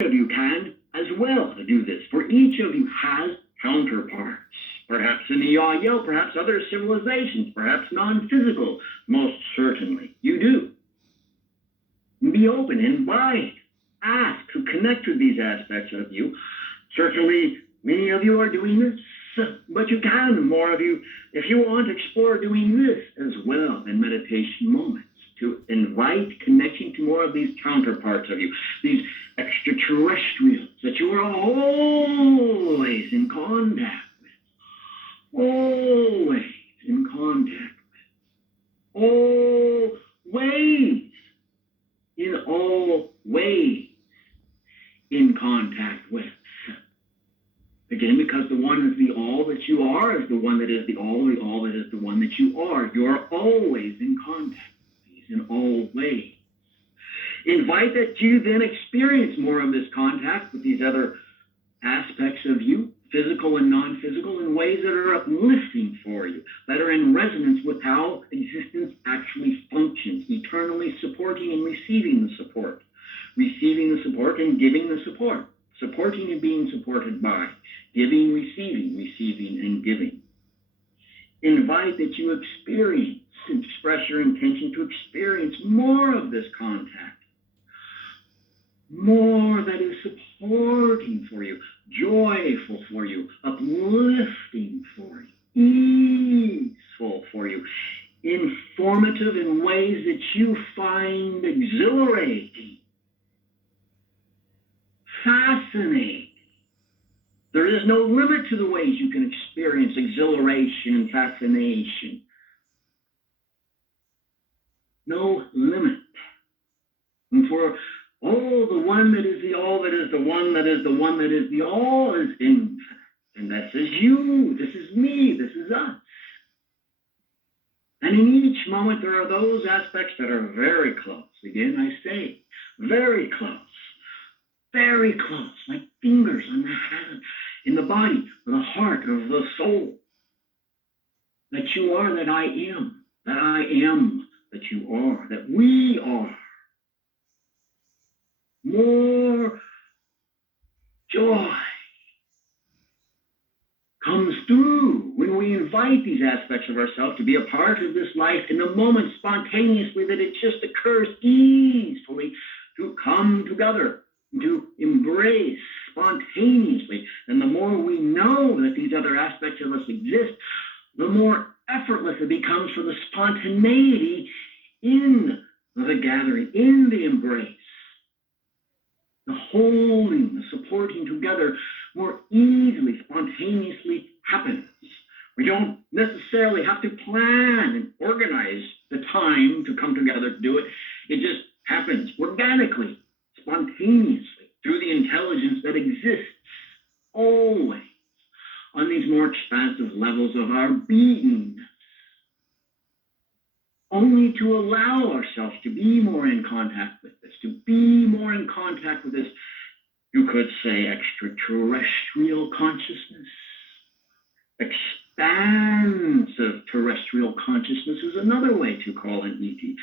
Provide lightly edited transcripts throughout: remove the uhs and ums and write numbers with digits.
of you can as well do this, for each of you has counterparts. Perhaps in the Yahyel, perhaps other civilizations, perhaps non-physical. Most certainly, you do. Be open, invite, ask to connect with these aspects of you. Certainly, many of you are doing this, but you can, more of you, if you want, explore doing this as well in meditation moments, to invite connection to more of these counterparts of you, these extraterrestrials that you are always in contact with, always in contact with, always, in all ways in contact with. Again, because the one is the all that you are is the one that is the all that is the one that you are. You are always in contact with these in all ways. Invite that you then experience more of this contact with these other aspects of you, physical and non-physical, in ways that are uplifting for you, that are in resonance with how existence actually functions, eternally supporting and receiving the support and giving the support, supporting and being supported by, giving, receiving and giving. Invite that you experience, express your intention to experience more of this contact, more that is supporting for you, joyful for you, uplifting for you, easeful for you, informative in ways that you find exhilarating, fascinating. There is no limit to the ways you can experience exhilaration and fascination. No limit. And for the one that is the all that is the one that is the one that is the all is infinite. And that says you, this is me, this is us. And in each moment there are those aspects that are very close. Again, I say, very close. Very close, like fingers on the hand, in the body, or the heart, of the soul. That you are, that I am, that you are, that we are. More joy comes through when we invite these aspects of ourselves to be a part of this life in the moment spontaneously, that it just occurs easily to come together, to embrace spontaneously. And the more we know that these other aspects of us exist, the more effortless it becomes for the spontaneity in the gathering, in the embrace. The holding, the supporting together more easily, spontaneously happens. We don't necessarily have to plan and organize the time to come together to do it. It just happens organically, spontaneously, through the intelligence that exists always on these more expansive levels of our being. Only to allow ourselves to be more in contact with this, to be more in contact with this, you could say, extraterrestrial consciousness. Expansive terrestrial consciousness is another way to call it, ET.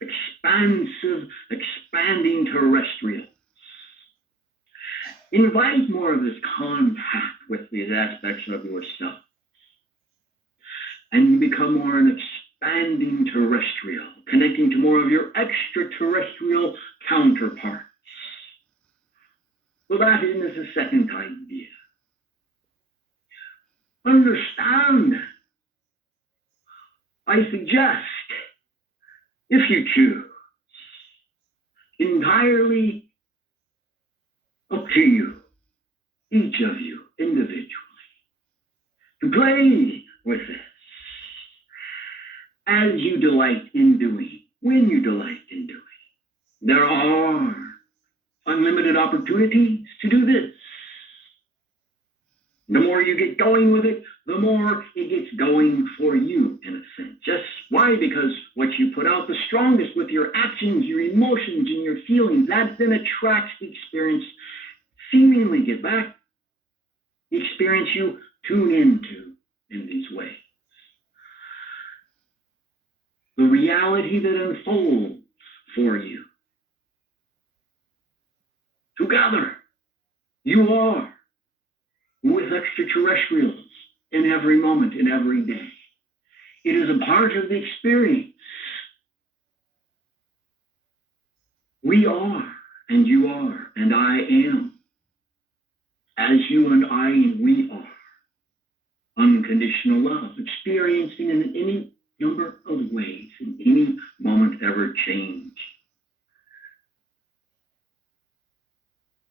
Expansive, expanding terrestrials. Invite more of this contact with these aspects of yourself. And you become more an expanding terrestrial, connecting to more of your extraterrestrial counterparts. So that is the second idea. Understand, I suggest, if you choose, entirely up to you, each of you individually, to play with this as you delight in doing, when you delight in doing. There are unlimited opportunities to do this. The more you get going with it, the more it gets going for you, in a sense. Just why? Because what you put out the strongest with your actions, your emotions, and your feelings, that then attracts the experience. Seemingly get back the experience you tune into in these ways. The reality that unfolds for you together You are with extraterrestrials in every moment, in every day. It is a part of the experience. We are, and you are, and I am, as you and I and we are. Unconditional love, experiencing in any number of ways, in any moment ever change.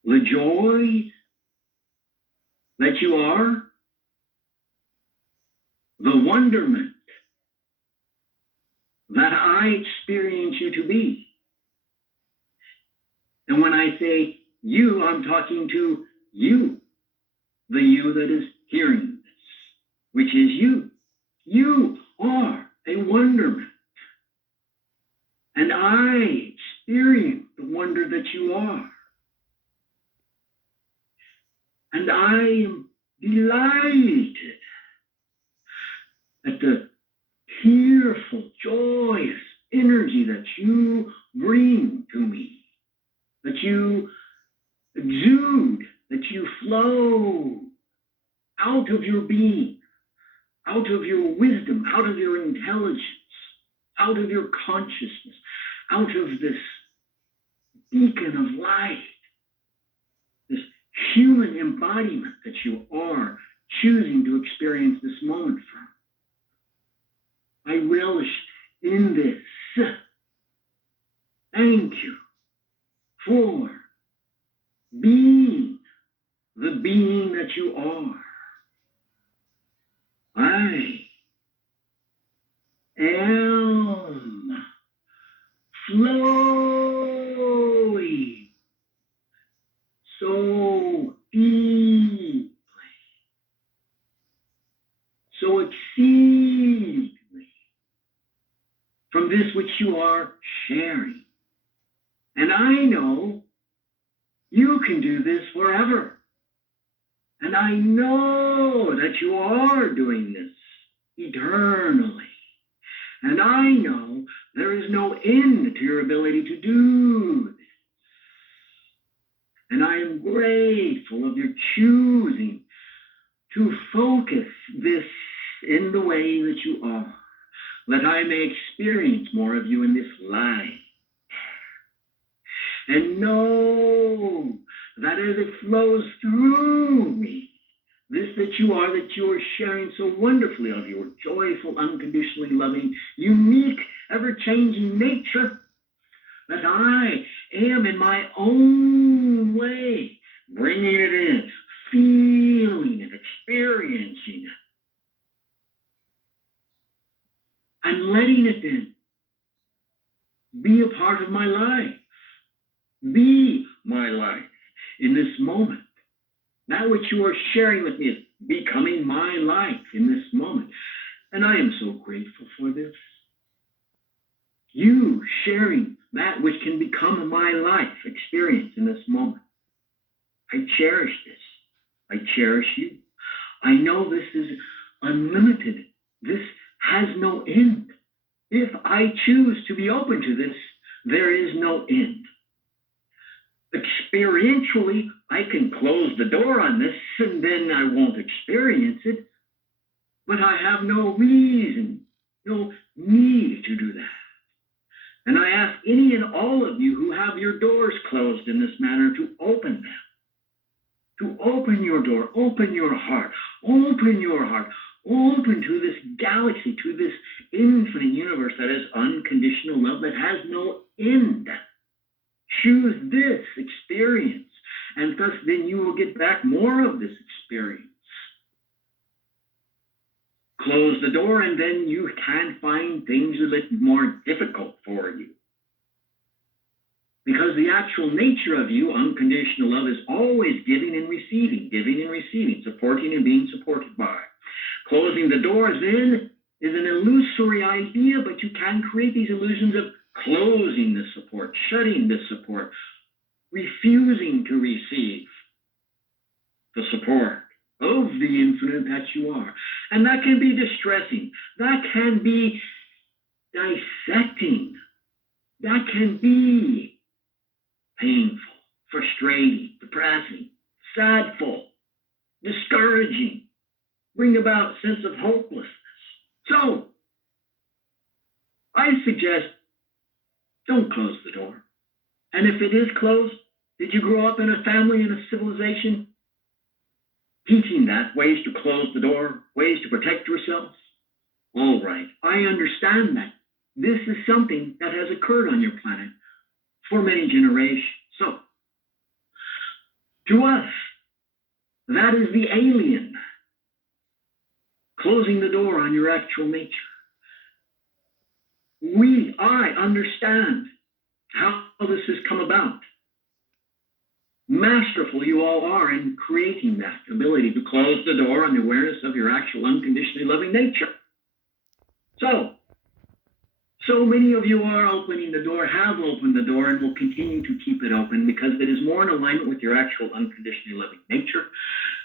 The joy that you are, the wonderment that I experience you to be. And when I say you, I'm talking to you, the you that is hearing this, which is you. You are a wonderment. And I experience the wonder that you are. And I am delighted at the tearful, joyous energy that you bring to me, that you exude, that you flow out of your being, out of your wisdom, out of your intelligence, out of your consciousness, out of this beacon of light, this human embodiment that you are choosing to experience this moment from. I relish in this. Thank you for being the being that you are. I am flowing so deeply, so exceedingly from this which you are sharing. And I know you can do this forever. And I know that you are doing this eternally. And I know there is no end to your ability to do this. And I am grateful of your choosing to focus this in the way that you are, that I may experience more of you in this life. And know that as it flows through me, this that you are sharing so wonderfully of your joyful, unconditionally loving, unique, ever-changing nature, that I am in my own way bringing it in, feeling it, experiencing it, and letting it then be a part of my life, be my life in this moment. That which you are sharing with me is becoming my life in this moment. And I am so grateful for this. You sharing that which can become my life experience in this moment. I cherish this. I cherish you. I know this is unlimited. This has no end. If I choose to be open to this, there is no end. Experientially, I can close the door on this and then I won't experience it. But I have no reason, no need to do that. And I ask any and all of you who have your doors closed in this manner to open them. To open your door, open your heart, open your heart, open to this galaxy, to this infinite universe that is unconditional love that has no end. Choose this experience, and thus then you will get back more of this experience. Close the door, and then you can find things a little more difficult for you. Because the actual nature of you, unconditional love, is always giving and receiving, supporting and being supported by. Closing the doors then is an illusory idea, but you can create these illusions of closing the support, shutting the support, refusing to receive the support of the infinite that you are. And that can be distressing. That can be dissecting. That can be painful, frustrating, depressing. sadful, discouraging, bring about a sense of hopelessness. So, I suggest don't close the door. And if it is closed, did you grow up in a family and a civilization teaching that ways to close the door, ways to protect yourselves? All right, I understand that. This is something that has occurred on your planet for many generations. So, to us, that is the alien closing the door on your actual nature. I understand how this has come about. Masterful you all are in creating that ability to close the door on the awareness of your actual unconditionally loving nature. So many of you are opening the door, have opened the door, and will continue to keep it open because it is more in alignment with your actual unconditionally loving nature.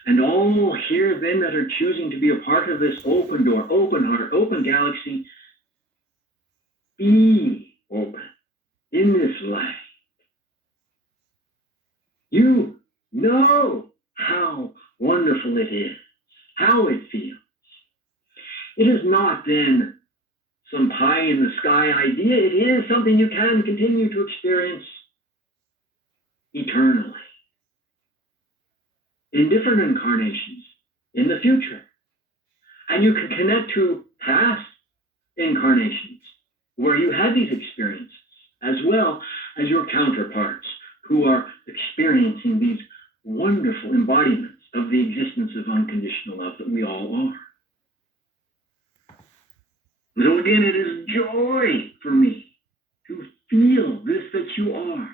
And all here then that are choosing to be a part of this open door, open heart, open galaxy, be open in this light. You know how wonderful it is, how it feels. It has not been some pie in the sky idea. It is something you can continue to experience eternally in different incarnations in the future. And you can connect to past incarnations where you had these experiences, as well as your counterparts who are experiencing these wonderful embodiments of the existence of unconditional love that we all are. So again, it is joy for me to feel this that you are.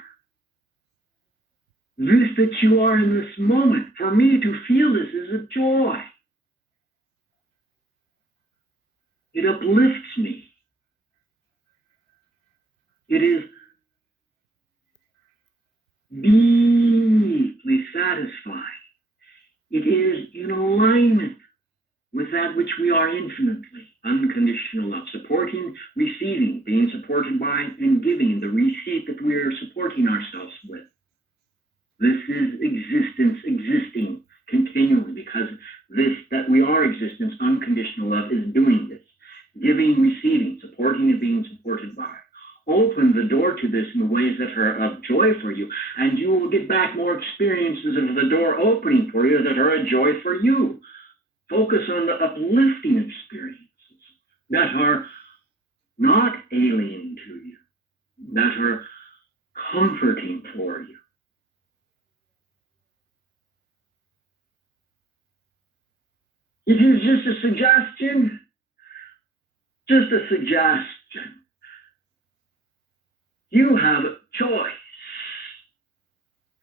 This that you are in this moment. For me to feel this is a joy. It uplifts me. It is deeply satisfying. It is in alignment with that which we are infinitely, unconditional love, supporting, receiving, being supported by, and giving the receipt that we are supporting ourselves with. This is existence existing continually because this, that we are existence, unconditional love, is doing this. Giving, receiving, supporting, and being supported by. Open the door to this in ways that are of joy for you, and you will get back more experiences of the door opening for you that are a joy for you. Focus on the uplifting experiences that are not alien to you, that are comforting for you. It is just a suggestion, You have a choice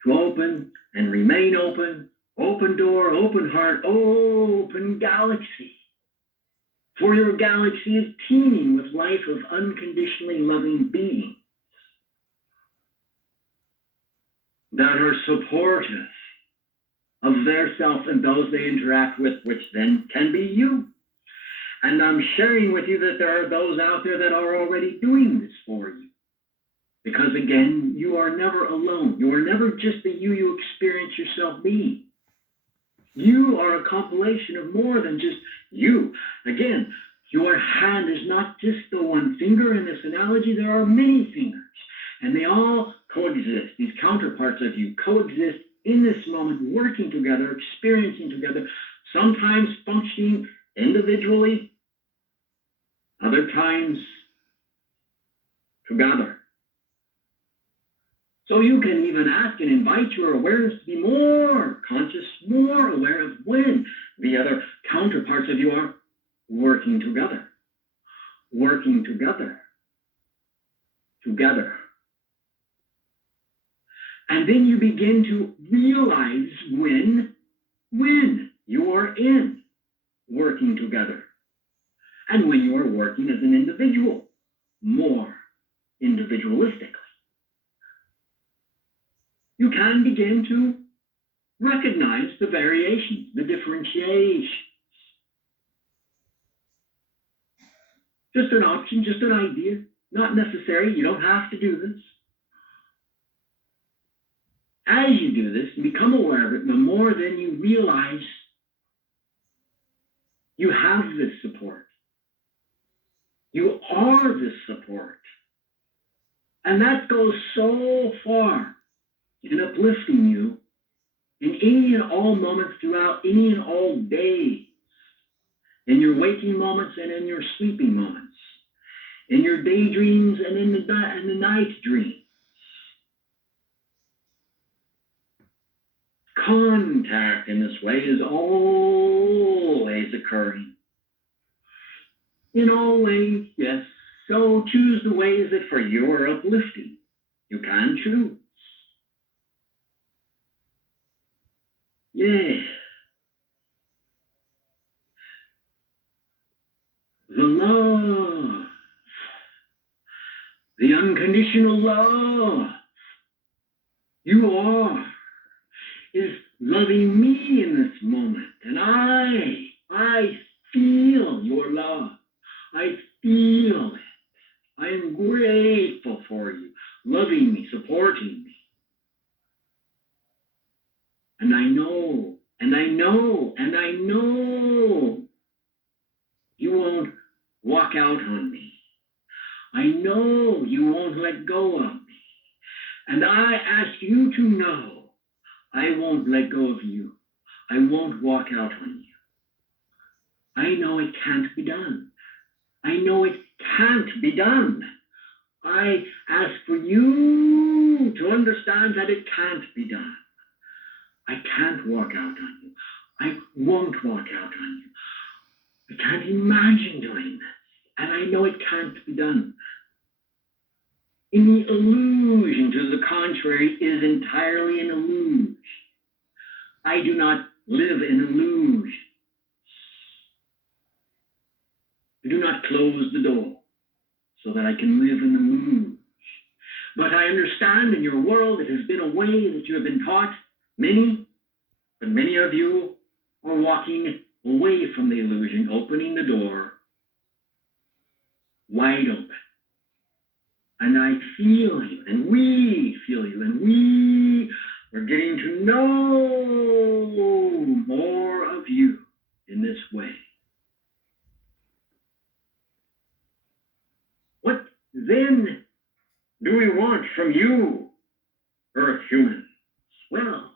to open and remain open, open door, open heart, open galaxy. For your galaxy is teeming with life of unconditionally loving beings that are supportive of their self and those they interact with, which then can be you. And I'm sharing with you that there are those out there that are already doing this for you. Because again, you are never alone. You are never just the you experience yourself being. You are a compilation of more than just you. Again, your hand is not just the one finger in this analogy. There are many fingers. And they all coexist. These counterparts of you coexist in this moment, working together, experiencing together, sometimes functioning individually, other times together. So you can even ask and invite your awareness to be more conscious, more aware of when the other counterparts of you are working together. Working together. Together. And then you begin to realize when you are in working together. And when you are working as an individual, more individualistically. You can begin to recognize the variations, the differentiations. Just an option, just an idea, not necessary. You don't have to do this. As you do this and become aware of it, the more more than you realize, you have this support. You are this support. And that goes so far in uplifting you in any and all moments throughout any and all days, in your waking moments and in your sleeping moments, in your daydreams and in the night dreams. Contact in this way is always occurring. In all ways, yes. So choose the ways that for you are uplifting. You can choose. Yeah. The love, the unconditional love you are is loving me in this moment. And I feel your love. I feel it. I am grateful for you, loving me, supporting me. And I know, and I know, and I know you won't walk out on me. I know you won't let go of me. And I ask you to know I won't let go of you. I won't walk out on you. I know it can't be done. I know it can't be done. I ask for you to understand that it can't be done. I can't walk out on you. I won't walk out on you. I can't imagine doing this. And I know it can't be done. Any illusion to the contrary is entirely an illusion. I do not live in illusion. I do not close the door so that I can live in the illusion. But I understand in your world it has been a way that you have been taught, but many of you are walking away from the illusion, opening the door wide open. And I feel you, and we feel you, and we are getting to know more of you in this way. What then do we want from you, Earth humans? Well,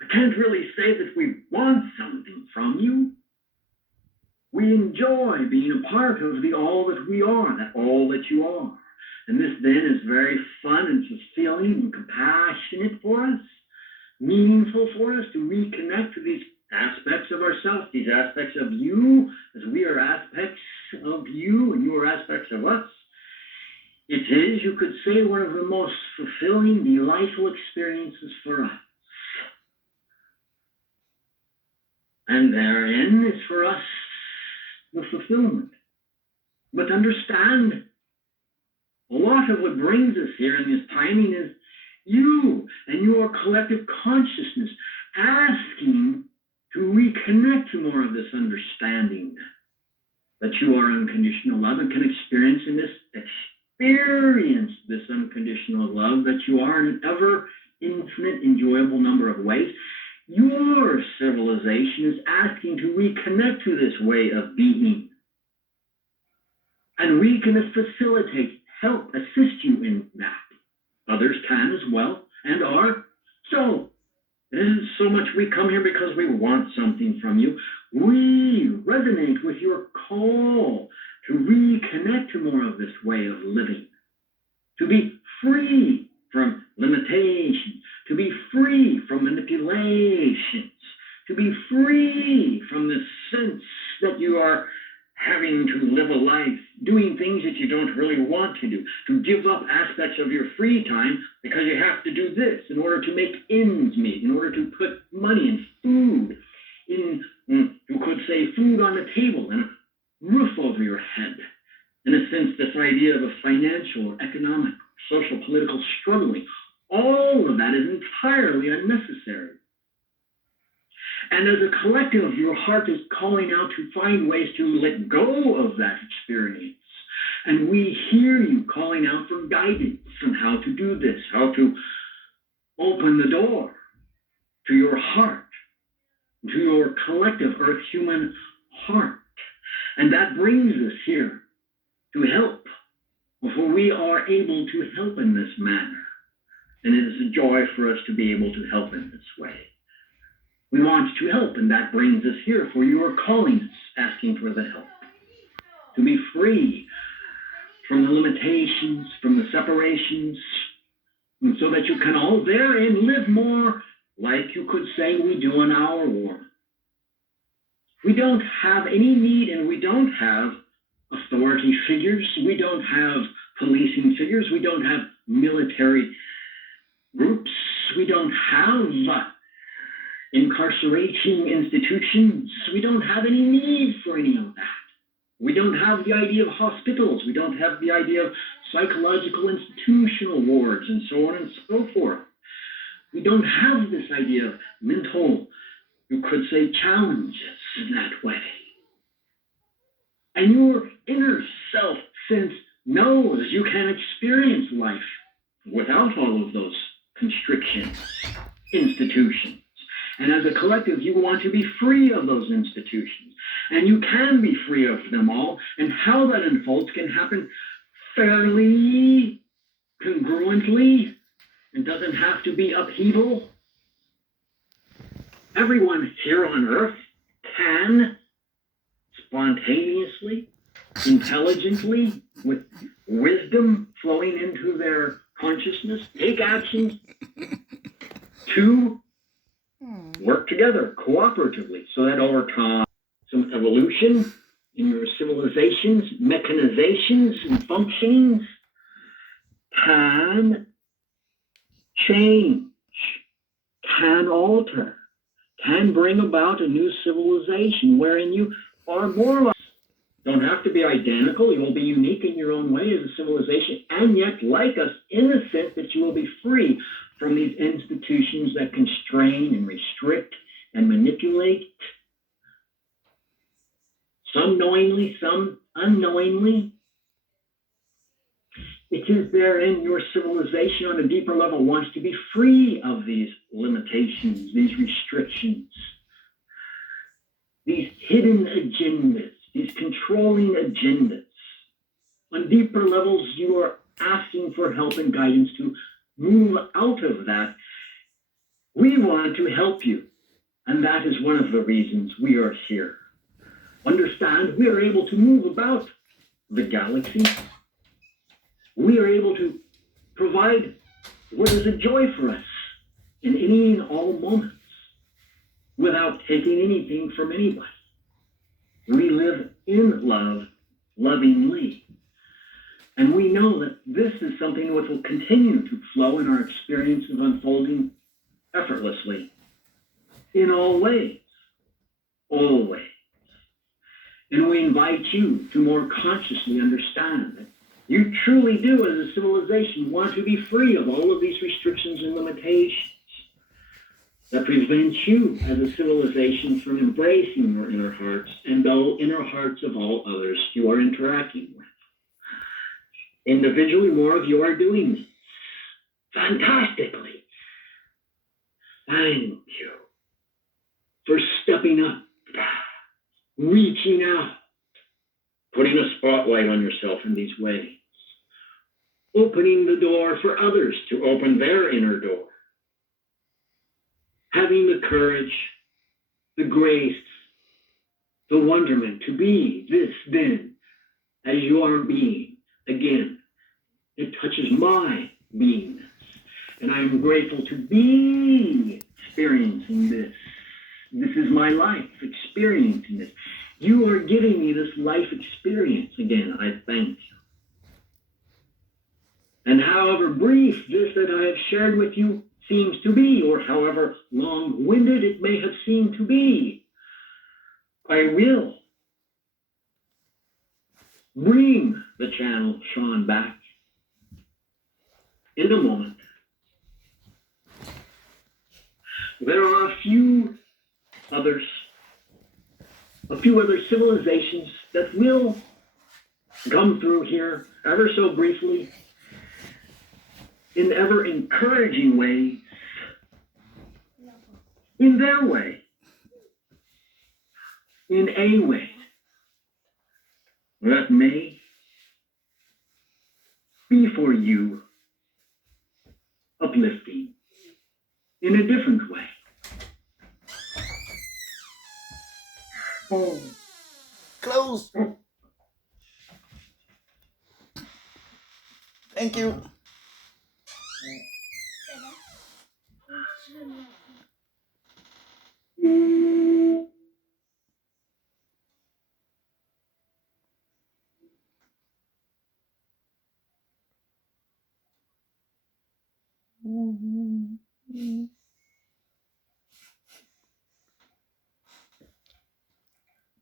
I can't really say that we want something from you. We enjoy being a part of the all that we are, that all that you are. And this then is very fun and fulfilling and compassionate for us, meaningful for us to reconnect to these aspects of ourselves, these aspects of you, as we are aspects of you and you are aspects of us. It is, you could say, one of the most fulfilling, delightful experiences for us. And therein is for us the fulfillment. But understand, a lot of what brings us here in this timing is you and your collective consciousness asking to reconnect to more of this understanding that you are unconditional love and can experience this unconditional love that you are in an ever infinite, enjoyable number of ways. Your civilization is asking to reconnect to this way of being. And we can facilitate, help, assist you in that. Others can as well, and are. So, it isn't so much we come here because we want something from you. We resonate with your call to reconnect to more of this way of living. To be free from limitations, to be free from manipulations, to be free from the sense that you are having to live a life, doing things that you don't really want to do, to give up aspects of your free time because you have to do this in order to make ends meet, in order to put money and food you could say food on the table and a roof over your head. In a sense, this idea of a financial or economic, social, political struggling, all of that is entirely unnecessary. And as a collective, your heart is calling out to find ways to let go of that experience. And we hear you calling out for guidance on how to do this, how to open the door. to your heart, to your collective earth human heart. And that brings us here to help, for we are able to help in this manner. And it is a joy for us to be able to help in this way. We want to help, and that brings us here, for you are calling us, asking for the help, to be free from the limitations, from the separations, and so that you can all therein live more like you could say we do in our war. We don't have any need, and we don't have authority figures. We don't have policing figures. We don't have military groups. We don't have incarcerating institutions. We don't have any need for any of that. We don't have the idea of hospitals. We don't have the idea of psychological institutional wards and so on and so forth. We don't have this idea of mental, you could say, challenges in that way. And your inner self sense knows you can experience life without all of those constrictions, institutions. And as a collective, you want to be free of those institutions. And you can be free of them all. And how that unfolds can happen fairly congruently. It doesn't have to be upheaval. Everyone here on Earth can spontaneously, intelligently, with wisdom flowing into their consciousness, take actions to work together cooperatively, so that over time, some evolution in your civilizations, mechanizations, and functionings can change, can alter, can bring about a new civilization wherein you are more like, don't have to be identical, you will be unique in your own way as a civilization, and yet like us in the sense that you will be free from these institutions that constrain and restrict and manipulate, some knowingly, some unknowingly. It is therein your civilization on a deeper level wants to be free of these limitations, these restrictions, these hidden agendas, these controlling agendas. On deeper levels, you are asking for help and guidance to move out of that. We want to help you, and that is one of the reasons we are here. Understand, we are able to move about the galaxy. We are able to provide what is a joy for us in any and all moments without taking anything from anybody. We live in love, lovingly. And we know that this is something which will continue to flow in our experience of unfolding effortlessly in all ways, always. And we invite you to more consciously understand that you truly do, as a civilization, want to be free of all of these restrictions and limitations that prevent you, as a civilization, from embracing your inner hearts and the inner hearts of all others you are interacting with. Individually, more of you are doing this fantastically. Thank you for stepping up, reaching out, putting a spotlight on yourself in these ways, opening the door for others to open their inner door, having the courage, the grace, the wonderment to be this then as you are being. Again, it touches my beingness, and I am grateful to be experiencing this. This is my life, experiencing this. You are giving me this life experience. Again, I thank you. And however brief this that I have shared with you seems to be, or however long-winded it may have seemed to be, I will bring the channel Shaun back in a moment. There are a few other civilizations that will come through here ever so briefly in ever encouraging ways in their way, in a way that may be for you uplifting in a different way. Oh. Close. Thank you.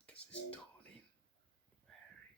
Because it's toning very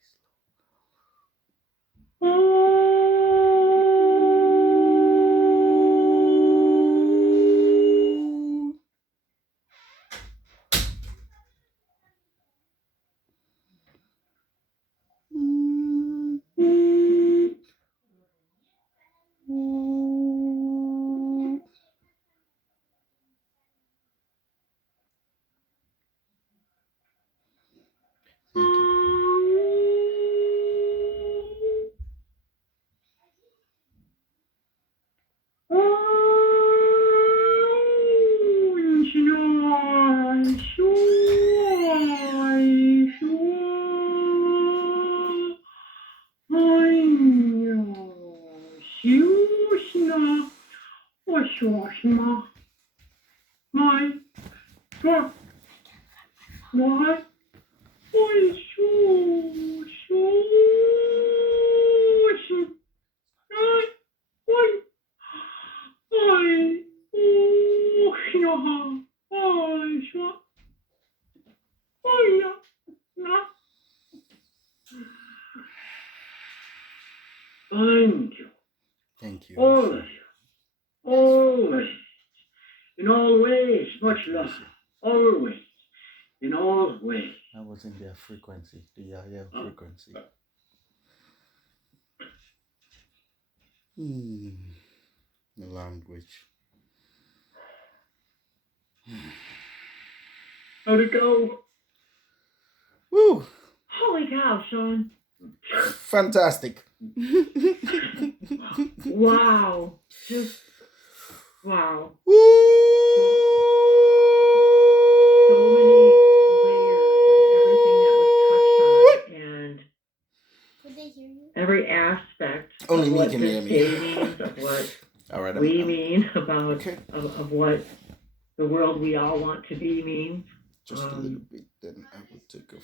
Thank you. All of you. Always. In all ways, much love. Always. In all ways. I was in their frequency, the Yahyel frequency. The language. How'd it go? Woo! Holy cow, Shaun. Fantastic. Wow. Just wow. Woo! So many layers and everything that was touched on, and Could they hear you? every aspect Only of me what can this hear me. day means, of what All right, we mean, about okay. of what the world we all want to be means. Just a little bit, then I will take off.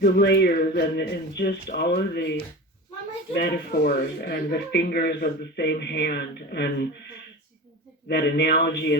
The layers and just all of the Mom, I think metaphors and the fingers of the same hand, and that analogy